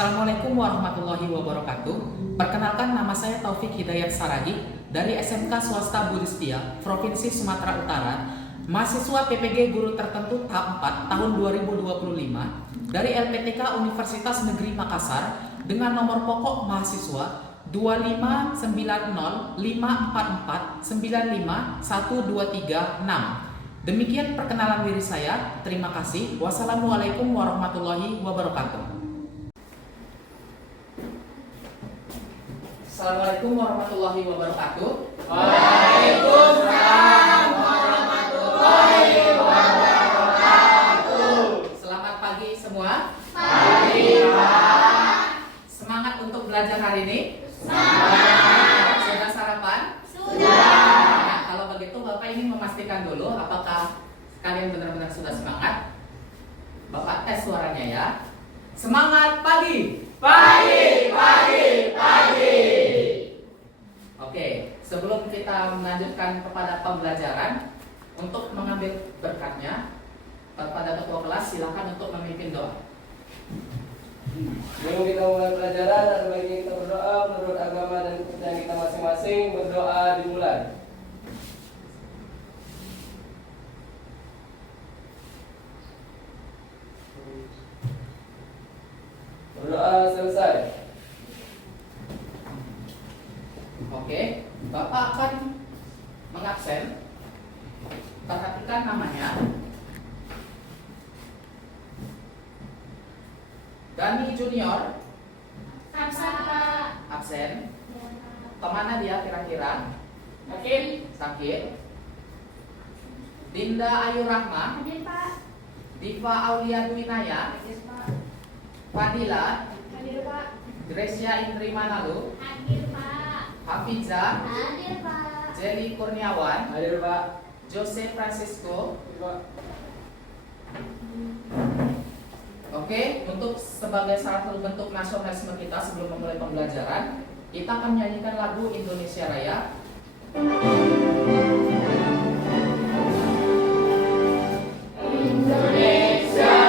Assalamualaikum warahmatullahi wabarakatuh. Perkenalkan, nama saya Taufik Hidayat Saragi dari SMK Swasta Buristia, Provinsi Sumatera Utara, mahasiswa PPG Guru Tertentu tahap 4 tahun 2025 dari LPTK Universitas Negeri Makassar dengan nomor pokok mahasiswa 25904495123 Demikian perkenalan diri saya. Terima kasih. Wassalamualaikum warahmatullahi wabarakatuh. Assalamualaikum warahmatullahi wabarakatuh. Waalaikumsalam warahmatullahi wabarakatuh. Selamat pagi semua. Pagi, Pak. Semangat untuk belajar hari ini? Semangat. Sudah sarapan? Sudah. Nah, kalau begitu Bapak ingin memastikan dulu apakah kalian benar-benar sudah semangat. Bapak tes suaranya ya. Semangat pagi. Pagi, pagi, pagi. Oke, sebelum kita melanjutkan kepada pembelajaran, untuk mengambil berkatnya, kepada ketua kelas silakan untuk memimpin doa. Sebelum kita mulai pelajaran, ada baiknya kita berdoa menurut agama dan kepercayaan kita masing-masing. Berdoa dimulai. Berdoa selesai. Oke, Bapak akan mengabsen. Perhatikan namanya. Dani Junior, Absen, Pak. absen. Kemana dia kira-kira? Sakit. Dinda Ayu Rahma, Hadir, Pak. Diva Aulia Dwinaya, Hadir, Pak. Fadila, Hadir, Pak. Gracia Indri Manalu, Hadir, Pak. Hafiza, Hadir, Pak. Jelly Kurniawan, Hadir, Pak. Jose Francisco. Pak. Oke, untuk sebagai salah satu bentuk nasionalisme kita sebelum memulai pembelajaran, kita akan menyanyikan lagu Indonesia Raya. Indonesia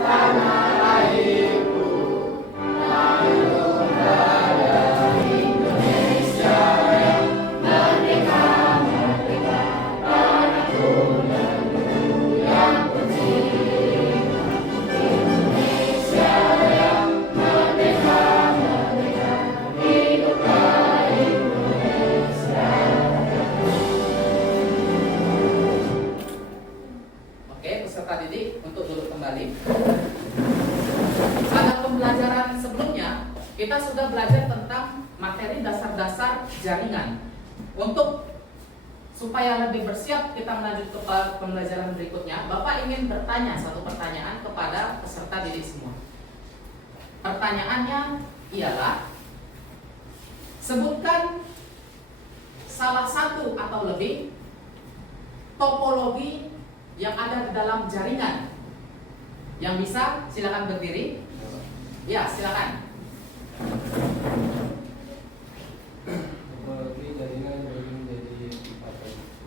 tanah airku, lambung dada Indonesia yang merdeka, merdeka, tanahku negeriku yang kucinta. Indonesia yang merdeka, merdeka, hiduplah Indonesia. Oke, peserta didik untuk duduk kembali. Pada pembelajaran sebelumnya, kita sudah belajar tentang materi dasar-dasar jaringan. Untuk supaya lebih bersiap kita melanjut ke pembelajaran berikutnya, Bapak ingin bertanya satu pertanyaan kepada peserta didik semua. Pertanyaannya ialah, sebutkan salah satu atau lebih topologi yang ada di dalam jaringan. Yang bisa silakan berdiri. Ya, silakan. Topologi jaringan dibagi menjadi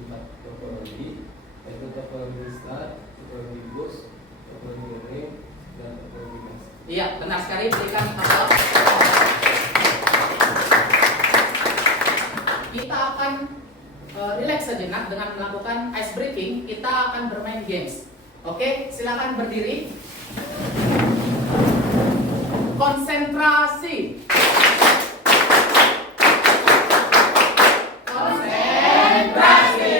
empat topologi, yaitu topologi star, topologi bus, topologi ring, dan topologi gas. Iya, benar sekali, berikan aplaus. Kita akan relax sejenak dengan melakukan ice breaking. Kita akan bermain games. Oke, silakan berdiri. Konsentrasi. Konsentrasi.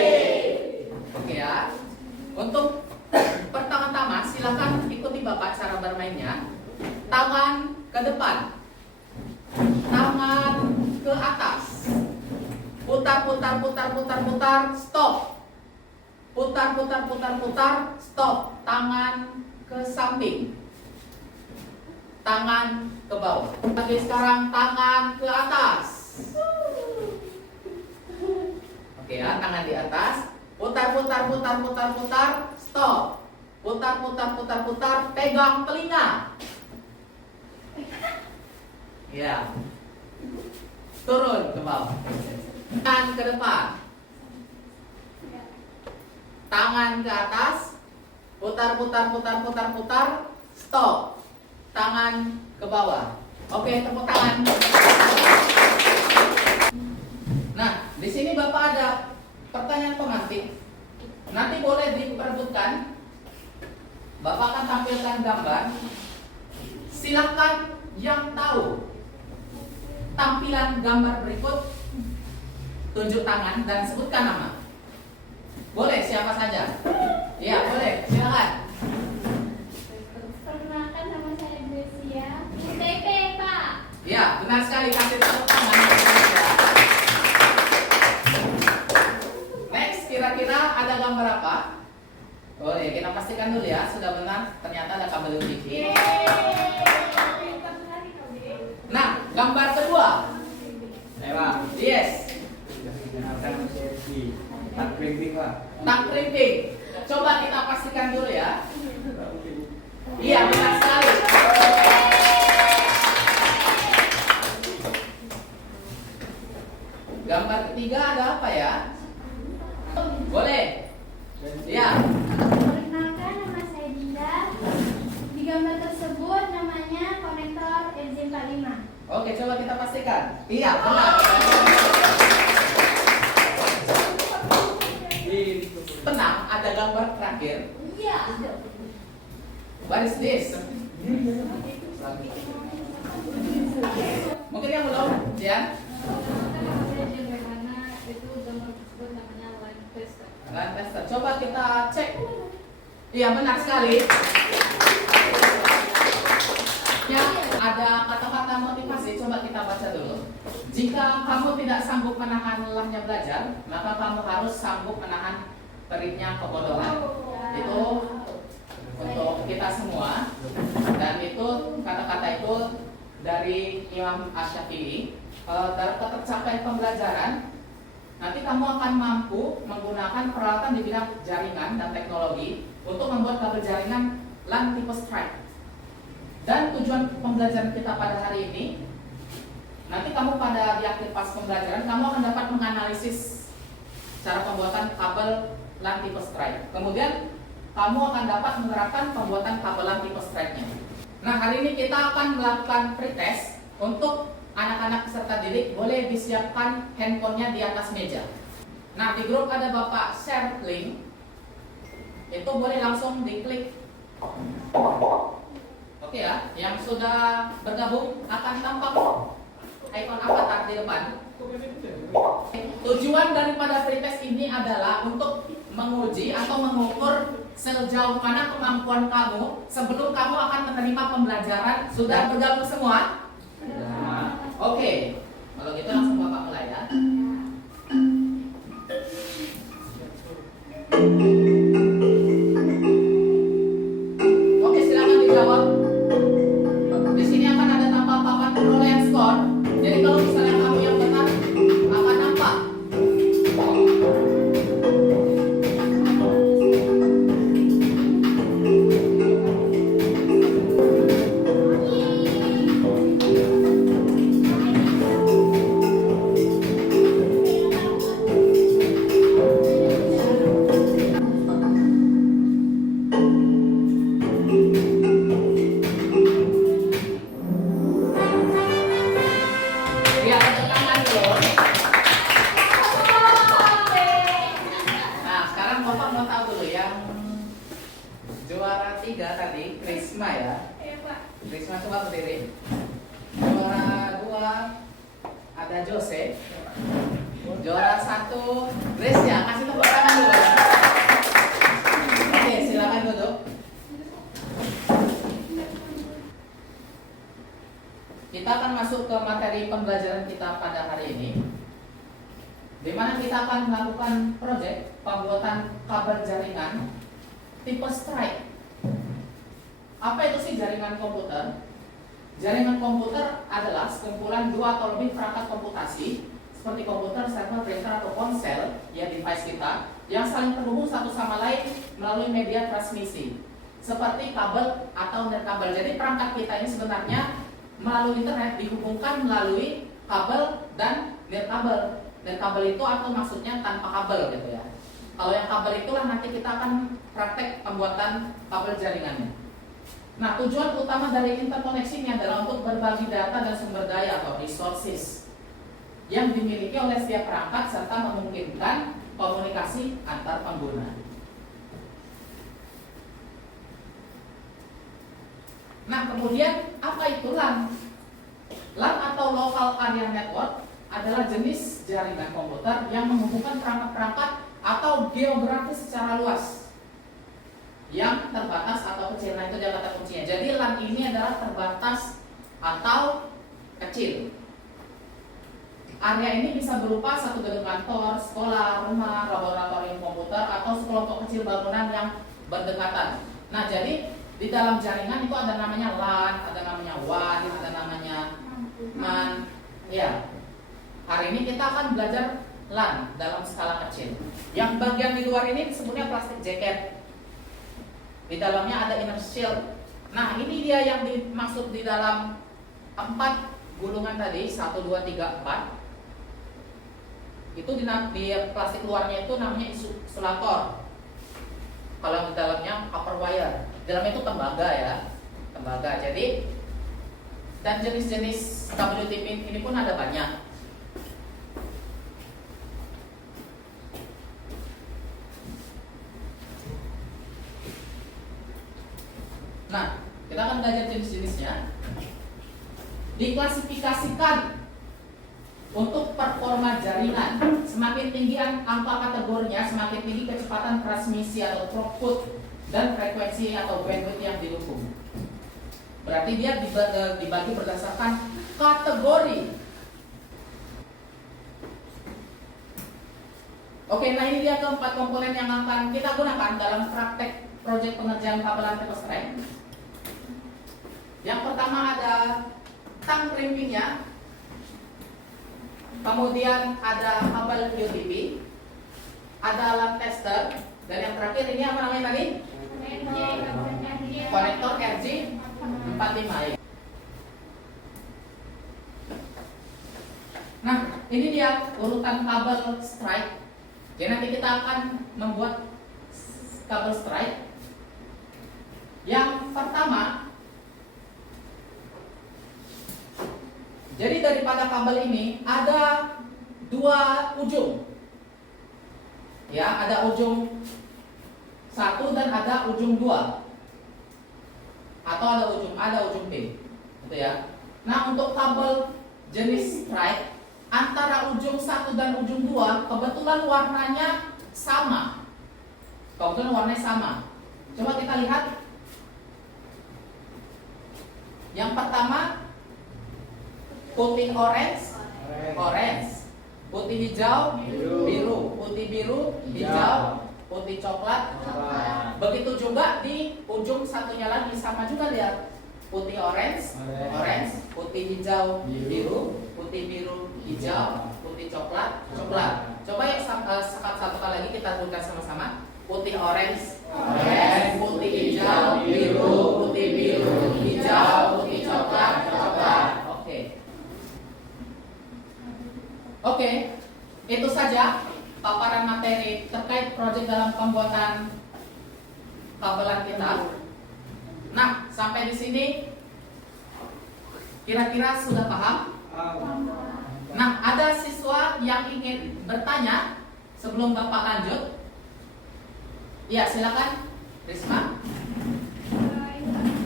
Oke ya. Untuk pertama-tama silakan ikuti Bapak cara bermainnya. Tangan ke depan. Tangan ke atas. Putar, putar, putar, putar, putar, stop. Putar, putar, putar, putar, stop. Tangan ke samping. Tangan ke bawah. Oke, sekarang tangan ke atas. Oke ya, tangan di atas. Putar, putar, putar, putar, putar, stop. Putar, putar, putar, putar, pegang telinga. Ya. Turun ke bawah. Tangan ke depan. Tangan ke atas. Putar, putar, putar, putar, putar, stop. tangan ke bawah. Oke, tepuk tangan. Nah, di sini Bapak ada pertanyaan pemantik. Nanti boleh diperebutkan. Bapak akan tampilkan gambar. Silakan yang tahu tampilan gambar berikut, tunjuk tangan dan sebutkan nama. Boleh siapa saja? Ya, boleh. Silakan. Perkenalkan, nama saya Grecia. ITP, Pak. Ya, benar sekali. Kasih tepuk tangan. Next, kira-kira ada gambar apa? Boleh, kita pastikan dulu ya. Sudah benar, ternyata ada kabel UPV. Nah, gambar kedua. Yes. Tak krimping Pak. Tak krimping. Coba kita pastikan dulu ya. Iya, benar sekali. Gambar ketiga ada apa ya? Boleh. Iya. Perkenalkan, nama saya Dinda. Di gambar tersebut namanya konektor RJ45. Oke, coba kita pastikan. Iya, benar. Tenang, ada gambar terakhir. Iya. What is this? Mungkin yang belum, Jian? Line tester. Coba kita cek. Iya, benar sekali. Ya, ada kata-kata motivasi. Coba kita baca dulu. Jika kamu tidak sanggup menahan lelahnya belajar, maka kamu harus sanggup menahan perihnya kebodohan. Itu untuk kita semua. Dan itu kata-kata itu dari Imam Asy-Syafi'i. Dalam tercapai pembelajaran, nanti kamu akan mampu menggunakan peralatan di bidang jaringan dan teknologi untuk membuat kabel jaringan LAN tipe Stripe. Dan tujuan pembelajaran kita pada hari ini, nanti kamu pada di akhir pas pembelajaran, kamu akan dapat menganalisis cara pembuatan kabel LAN tipe Stripe. Kemudian kamu akan dapat menerapkan pembuatan kabel LAN tipe Stripe-nya. Nah, hari ini kita akan melakukan pretest. Untuk anak-anak peserta didik, boleh disiapkan handphonenya di atas meja. Nah, di grup ada Bapak share link. Itu boleh langsung diklik. Oke ya, yang sudah bergabung akan tampak icon avatar di depan. Tujuan daripada pretest ini adalah untuk menguji atau mengukur sejauh mana kemampuan kamu sebelum kamu akan menerima pembelajaran. Sudah bergabung semua? Oke, kalau gitu langsung Bapak mulai ya. Oke, silakan dijawab. Di sini akan ada tampak papan perolehan skor. Jadi kalau misalnya kamu yang benar akan nampak. Lihat tepuk tangan dulu. Nah, sekarang Bapak mau tahu dulu yang juara 3 tadi, Krisma ya. Krisma coba berdiri. Juara 2 ada Jose. Juara 1 Gracia. Kasih tepuk tangan dulu. Oke, silakan duduk. Kita akan masuk ke materi pembelajaran kita pada hari ini, di mana kita akan melakukan proyek pembuatan kabel jaringan tipe Stripe. Apa itu sih jaringan komputer? Jaringan komputer adalah sekumpulan 2 atau lebih perangkat komputasi seperti komputer, server, printer, atau ponsel, ya device kita, yang saling terhubung satu sama lain melalui media transmisi seperti kabel atau nirkabel. Jadi perangkat kita ini sebenarnya melalui internet dihubungkan melalui kabel dan nirkabel. Nirkabel itu atau maksudnya tanpa kabel gitu ya. Kalau yang kabel itulah nanti kita akan praktek pembuatan kabel jaringannya. Nah, tujuan utama dari interkoneksi ini adalah untuk berbagi data dan sumber daya atau resources yang dimiliki oleh setiap perangkat serta memungkinkan komunikasi antar pengguna. Nah, kemudian apa itu LAN? LAN atau Local Area Network adalah jenis jaringan komputer yang menghubungkan perangkat-perangkat atau geografis secara luas yang terbatas atau kecil. Nah, itu dia kata kuncinya. Jadi LAN ini adalah terbatas atau kecil. Area ini bisa berupa satu gedung kantor, sekolah, rumah, laboratorium komputer, atau sekelompok kecil bangunan yang berdekatan. Nah, jadi di dalam jaringan itu ada namanya LAN, ada namanya WAN, ada namanya MAN. Ya, hari ini kita akan belajar LAN dalam skala kecil. Yang bagian di luar ini disebutnya plastik jacket. Di dalamnya ada inner shield. Nah, ini dia yang dimaksud di dalam 4 gulungan tadi, 1, 2, 3, 4. Itu di plastik luarnya itu namanya insulator. Kalau di dalamnya copper wire. Di dalamnya itu tembaga ya. Tembaga. Jadi dan jenis-jenis WTP ini pun ada banyak. Nah, kita akan belajar jenis-jenisnya. Diklasifikasikan untuk performa jaringan. Semakin tinggi angka kategorinya, semakin tinggi kecepatan transmisi atau throughput dan frekuensi atau bandwidth yang didukung. Berarti dia dibagi berdasarkan kategori. Oke, nah ini dia keempat komponen yang akan kita gunakan dalam praktek proyek pengerjaan kabelan triple strand. Yang pertama ada tang crimpingnya, kemudian ada kabel UTP, ada LAN tester, dan yang terakhir ini apa namanya tadi? Konektor RJ45. Nah, ini dia urutan kabel strike. Jadi nanti kita akan membuat kabel strike. Yang pertama, jadi daripada kabel ini ada 2 ujung. Ya, ada ujung 1 dan ada ujung 2. Atau ada ujung P. Gitu ya. Nah, untuk kabel jenis strike antara ujung 1 dan ujung 2 kebetulan warnanya sama. Kebetulan warnanya sama. Coba kita lihat. Yang pertama putih orange, putih hijau, biru, putih biru, hijau, putih coklat. Begitu juga di ujung satunya lagi sama juga lihat. Putih orange, putih hijau, biru, putih biru, hijau, putih coklat, coklat. Coba yuk satu kali lagi kita tuliskan sama-sama. Putih orange, putih hijau, biru, putih biru, hijau, putih coklat, coklat. Oke, itu saja paparan materi terkait proyek dalam pembuatan kabelan kita. Nah, sampai di sini kira-kira sudah paham? Nah, ada siswa yang ingin bertanya sebelum Bapak lanjut. Ya, silakan, Risma.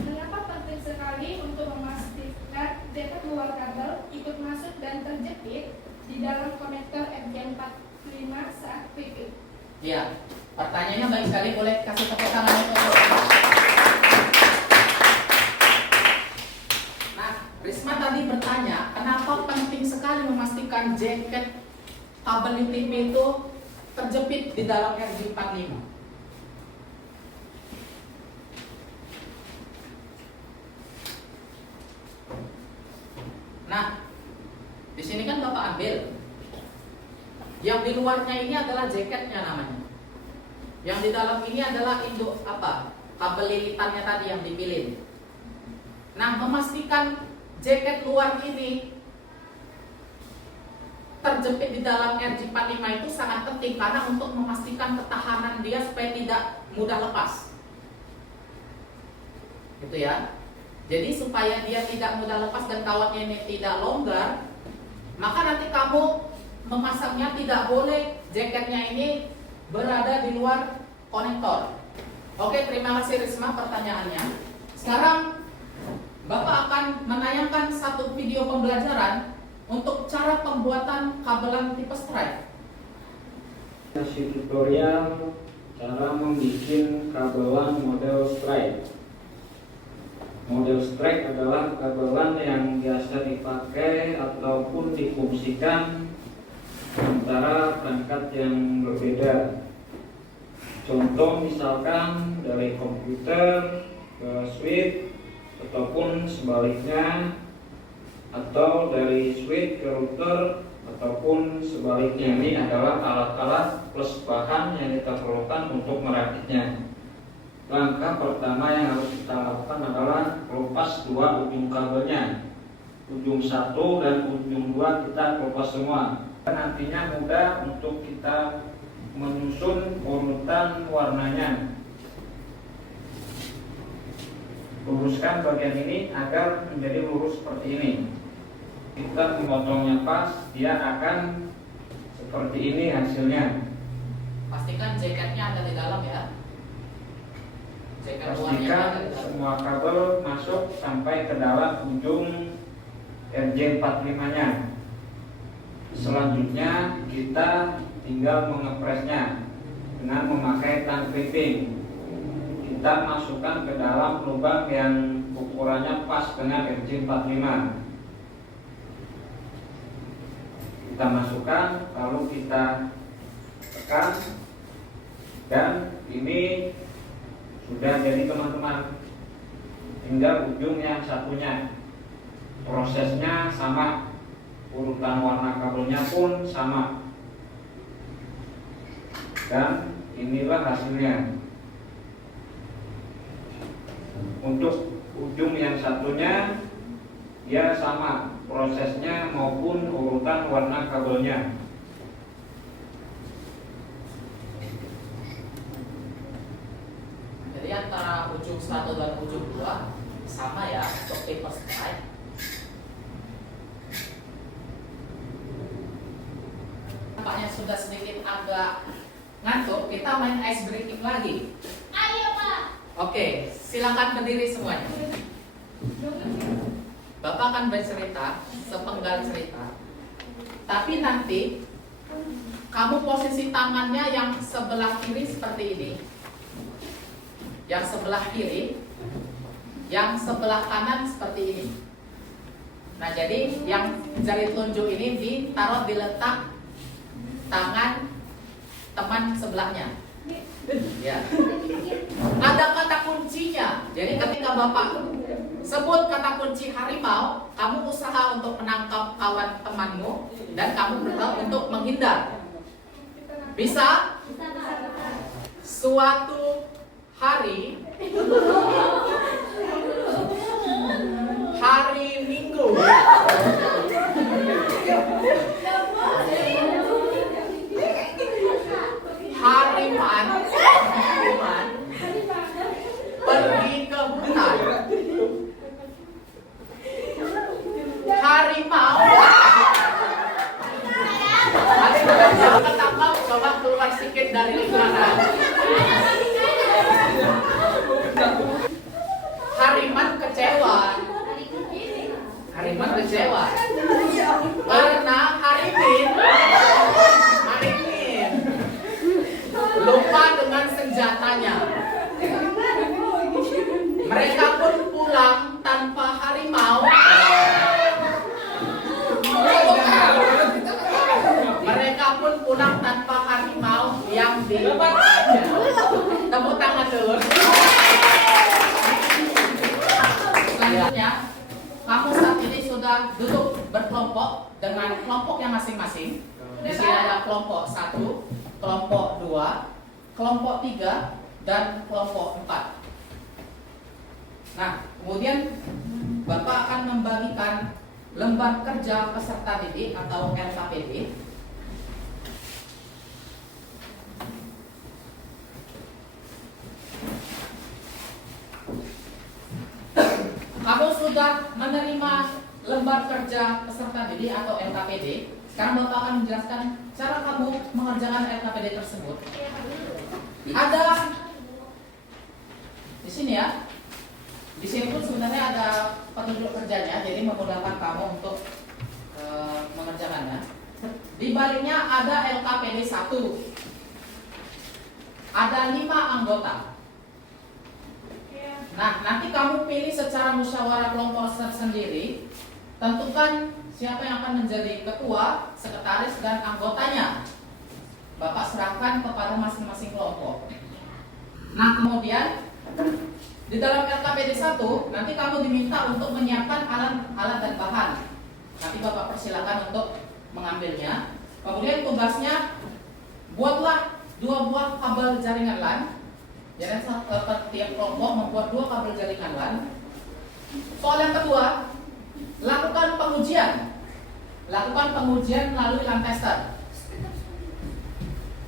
Mengapa penting sekali untuk memastikan data luar kabel ikut masuk dan terjepit di dalam konektor RJ45 saat pipit? Ya, pertanyaannya baik sekali, boleh kasih tepuk tangan untuk. Nah, Risma tadi bertanya, kenapa penting sekali memastikan jaket kabel UTP itu terjepit di dalam RJ45? Nah, di sini kan Bapak ambil. Yang di luarnya ini adalah jaketnya namanya. Yang di dalam ini adalah induk apa? Kabel lilitannya tadi yang dipilih. Nah, memastikan jaket luar ini terjepit di dalam RJ45 itu sangat penting karena untuk memastikan ketahanan dia supaya tidak mudah lepas. gitu ya. Jadi supaya dia tidak mudah lepas dan kawatnya ini tidak longgar, maka nanti kamu memasangnya tidak boleh jaketnya ini berada di luar konektor. Oke, terima kasih Risma pertanyaannya. Sekarang Bapak akan menayangkan satu video pembelajaran untuk cara pembuatan kabelan tipe strike. Kasih tutorial cara membuat kabelan model strike. Model strike adalah kabelan yang biasa dipakai ataupun difungsikan antara perangkat yang berbeda. Contoh misalkan dari komputer ke switch ataupun sebaliknya, atau dari switch ke router ataupun sebaliknya. Ini adalah alat-alat plus bahan yang kita perlukan untuk merakitnya. Langkah pertama yang harus kita lakukan adalah lepas dua ujung kabelnya. Ujung satu dan ujung dua kita lepas semua. Nantinya mudah untuk kita menyusun urutan warnanya. Luruskan bagian ini agar menjadi lurus seperti ini. Kita memotongnya pas, dia akan seperti ini hasilnya. Pastikan jaketnya ada di dalam ya. Jaket luarnya ada Pastikan di dalam. semua kabel masuk sampai ke dalam ujung RJ45-nya. Selanjutnya kita tinggal mengepresnya dengan memakai tang clipping. Kita masukkan ke dalam lubang yang ukurannya pas dengan RJ45. Kita masukkan, lalu kita tekan, dan ini sudah jadi teman-teman. Tinggal ujung yang satunya. Prosesnya sama, urutan warna kabelnya pun sama. Dan inilah hasilnya. Untuk ujung yang satunya dia sama prosesnya maupun urutan warna kabelnya. Jadi antara ujung 1 dan ujung 2 sama ya untuk tipe strike. Nampaknya sudah sedikit agak ngantuk, kita main ice breaking lagi. Ayo Pak. Oke, silakan berdiri semuanya. Bapak akan bercerita, sepenggal cerita. Tapi nanti kamu posisi tangannya yang sebelah kiri seperti ini. Yang sebelah kiri, yang sebelah kanan seperti ini. Nah, jadi yang jari telunjuk ini ditaruh di letak tangan teman sebelahnya. Ya. Ada kata kuncinya. Jadi ketika Bapak sebut kata kunci harimau, kamu usaha untuk menangkap kawan temanmu dan kamu berusaha untuk menghindar. Bisa? Suatu hari Minggu, Hariman pergi ke hutan. Harimau jangan ketangkap, coba keluar sedikit dari lingkaran. Hariman kecewa karena Harimin lupa dengan senjatanya. Mereka pun pulang tanpa harimau. Mereka pun pulang tanpa harimau yang diinginkannya. Tepuk tangan dulu. Selanjutnya, kamu saat ini sudah duduk berkelompok dengan kelompoknya masing-masing. Di sini ada kelompok 1, kelompok 2, kelompok 3, dan kelompok 4. Nah, kemudian Bapak akan membagikan lembar kerja peserta didik atau LKPD. lembar kerja peserta didik atau LKPD. Sekarang Bapak akan menjelaskan cara kamu mengerjakan LKPD tersebut. Ada di sini ya. Di sini pun sebenarnya ada petunjuk kerjanya, jadi memudahkan kamu untuk mengerjakannya. Di baliknya ada LKPD 1. Ada 5 anggota. Nah, nanti kamu pilih secara musyawarah kelompok sendiri. Tentukan siapa yang akan menjadi ketua, sekretaris, dan anggotanya. Bapak serahkan kepada masing-masing kelompok. Nah, kemudian di dalam LKPD 1 nanti kamu diminta untuk menyiapkan alat dan bahan. Nanti Bapak persilakan untuk mengambilnya. Kemudian tugasnya, buatlah 2 buah kabel jaringan LAN. Jadi setiap kelompok membuat 2 kabel jaringan LAN. Soal yang kedua, lakukan pengujian. Lakukan pengujian melalui LAN tester.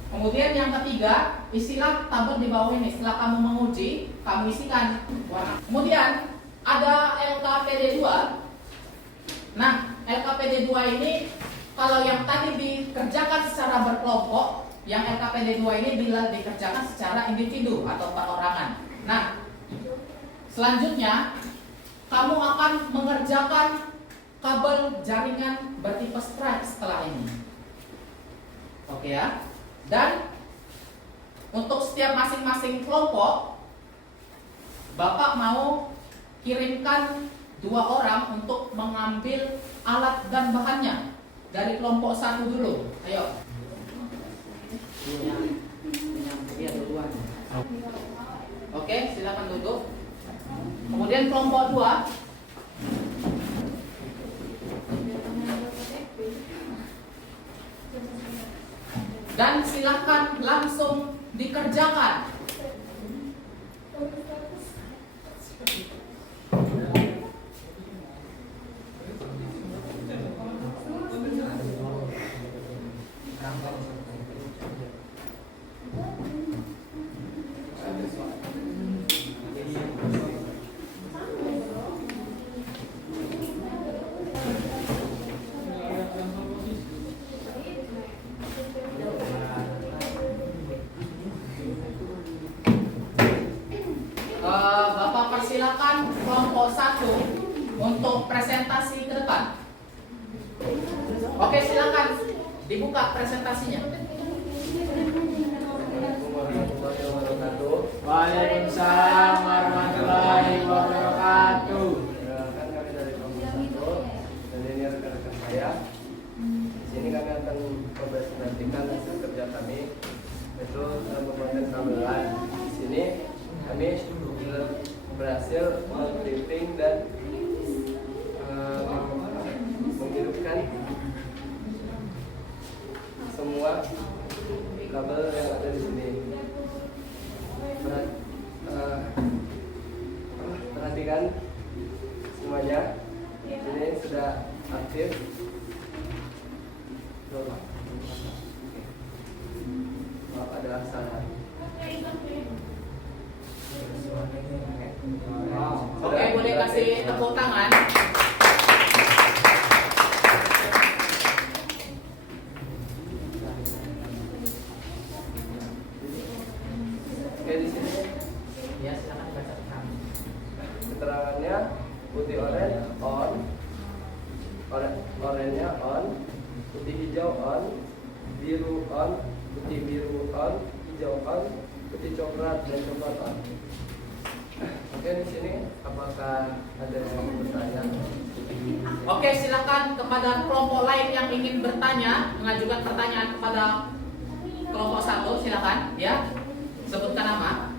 Kemudian yang ketiga, isilah tabel di bawah ini. Setelah kamu menguji, kamu isikan warna. Kemudian ada LKPD 2. Nah, LKPD 2 ini kalau yang tadi dikerjakan secara berkelompok, yang LKPD 2 ini bila dikerjakan secara individu atau perorangan. Nah, selanjutnya kamu akan mengerjakan kabel jaringan bertipe stripe setelah ini. Oke ya. Dan untuk setiap masing-masing kelompok, Bapak mau kirimkan 2 orang untuk mengambil alat dan bahannya dari kelompok 1 dulu. Ayo. Oke, silakan duduk. Kemudian kelompok 2. Dan silakan langsung dikerjakan. Bapak persilakan kelompok 1 untuk presentasi ke depan. Oke, silakan dibuka presentasinya. Waalaikumsalam warahmatullahi wabarakatuh. Kan kami dari kelompok 1 dan ini rekan-rekan saya. Di sini kami akan mempresentasikan hasil kerja kami, yaitu dalam pembuatan kabel LAN. Di sini kami berhasil men-clipping dan menghidupkan semua kabel yang ada di sini. Perhatikan semuanya. Ini sudah aktif. Maaf, ada kesalahan. Oke, boleh kasih tepuk tangan. Oke, di sini Ya, silakan bacakan. keterangannya putih oranye on, oranye on, putih hijau on, biru on, putih biru on, hijau on, putih coklat dan coklat on. Oke, di sini apakah ada yang bertanya? Oke, silakan kepada kelompok lain yang ingin bertanya, mengajukan pertanyaan kepada kelompok 1, silakan ya. Sebutkan nama.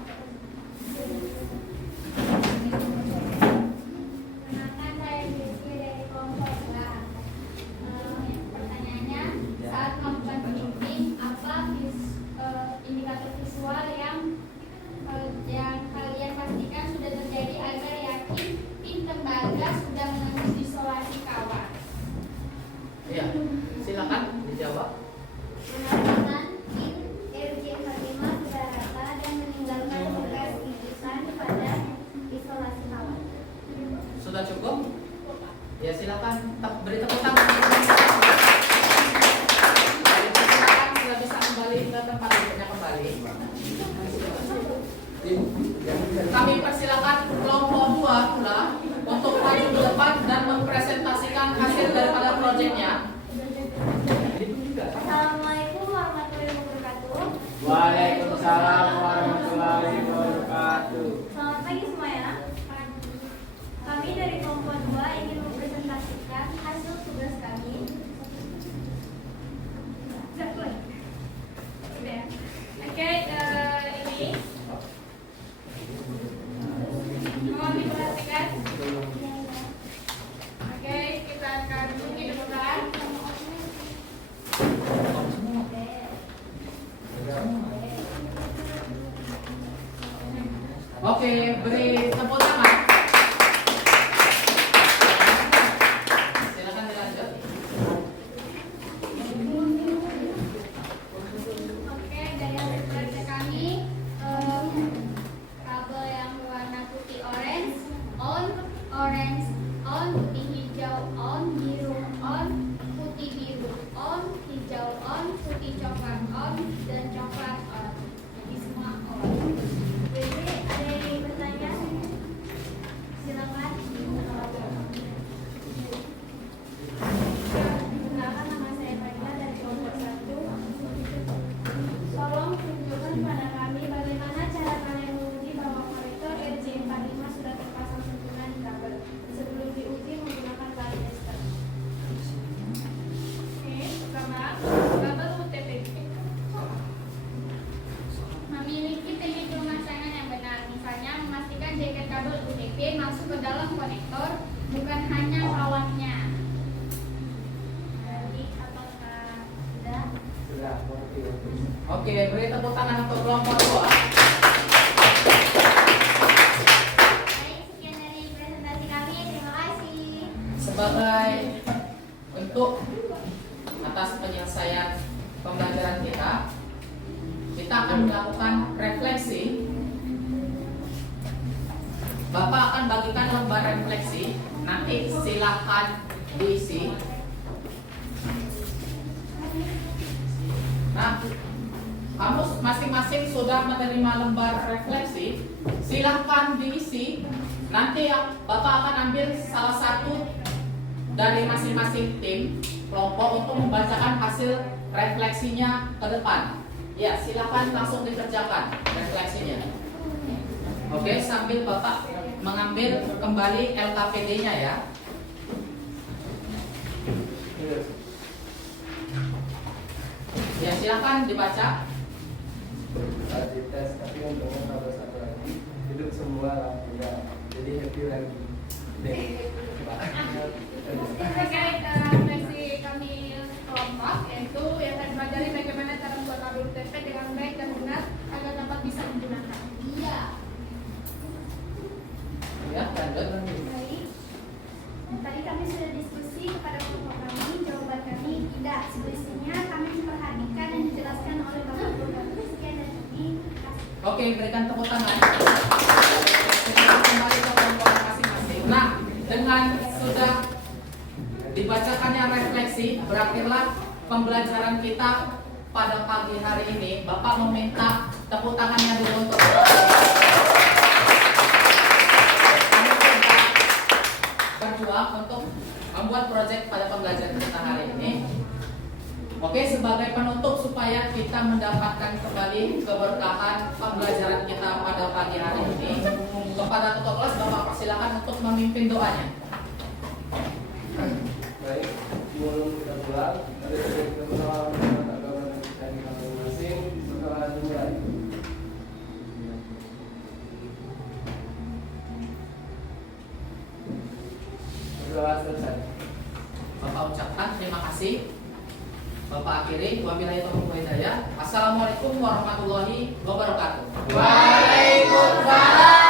Perkenalkan, saya Rizky dari kelompok A. Pertanyaannya, saat melakukan clipping, apa indikator visual yang kalian pastikan sudah terjadi agar yakin tim tembaga sudah menembus isolasi kawat? Ya, silakan dijawab. Mengatakan tim RJ45 sudah rata dan meninggalkan silakan beri tepuk tangan. Silakan sudah bisa kembali ke tempat duduknya kembali. Kami persilakan kelompok 2 pula untuk maju ke depan dan mempresentasikan hasil daripada proyeknya. Assalamualaikum warahmatullahi wabarakatuh. Waalaikumsalam warahmatullahi wabarakatuh. Selamat pagi semuanya. Kami dari kelompok 2 ingin mempresentasikan hasil tugas kami. Oke, ini mohon diperhatikan. Oke, kita akan bunyi depan. Oke, beri tepuk tangan. Silakan dilanjut. Oke, dari hasil proyek kami, kabel yang berwarna putih orange, on, putih hijau, on, biru, on, putih biru, on, hijau, on, putih coklat, on, dan coklat on. Jadi semua on. Jadi ada yang ingin bertanya? Silakan. Perkenalkan, nama saya Fatima dari kelompok 1. Tolong tunjukkan kepada kami bagaimana cara kalian menguji bahwa konektor RJ45 sudah terpasang sempurna di kabel sebelum diuji menggunakan bahan tester. Oke, pertama, kabel UTPG. Memiliki teknik pemasangan yang benar, misalnya memastikan jaket kabel UTP masuk ke dalam konektor, bukan hanya kawatnya. Jadi, apakah sudah? Sudah, mengerti. Oke, beri tepuk tangan untuk kelompok 2. Baik, sekian dari presentasi kami. Terima kasih. Sebagai bentuk atas penyelesaian pembelajaran kita akan melakukan refleksi. Bapak akan bagikan lembar refleksi, nanti silakan diisi. Nah, kamu masing-masing sudah menerima lembar refleksi, silahkan diisi. Nanti Bapak akan ambil salah satu dari masing-masing tim kelompok untuk membacakan hasil refleksinya ke depan. Ya, silakan langsung dikerjakan refleksinya. Oke, sambil Bapak mengambil kembali LKPD-nya ya. Ya, silakan dibaca. Saat dites, tapi untungnya tambah satu lagi, hidup semua lampunya, jadi happy lagi. Deh. Terkait refleksi kami kelompok, yaitu yang akan pelajari bagaimana cara membuat kabel UTP dengan baik dan benar agar dapat bisa digunakan. Iya. Ya, lanjut. Baik. Tadi kami sudah diskusi kepada kelompok kami, jawaban kami tidak. Sebenarnya kami memperhatikan yang dijelaskan oleh Bapak Guru. Sekian dan ini. Oke, berikan tepuk tangan. Kita kembali ke kelompok masing-masing. Nah, dengan sudah dibacakannya refleksi, berakhirlah pembelajaran kita pada pagi hari ini. Bapak meminta tepuk tangannya dulu untuk kami sudah berjuang untuk membuat proyek pada pembelajaran kita hari ini. Oke, sebagai penutup supaya kita mendapatkan kembali keberkahan pembelajaran kita pada pagi hari ini, kepada ketua kelas Bapak persilakan untuk memimpin doanya. Baik, sebelum kita pulang, ada sedikit persoalan agama dan Kristen masing-masing, setelah dimulai. Berdoa selesai. Bapak ucapkan terima kasih. Bapak akhiri, wabillahi taufiq wal hidayah. Assalamualaikum warahmatullahi wabarakatuh. Waalaikumsalam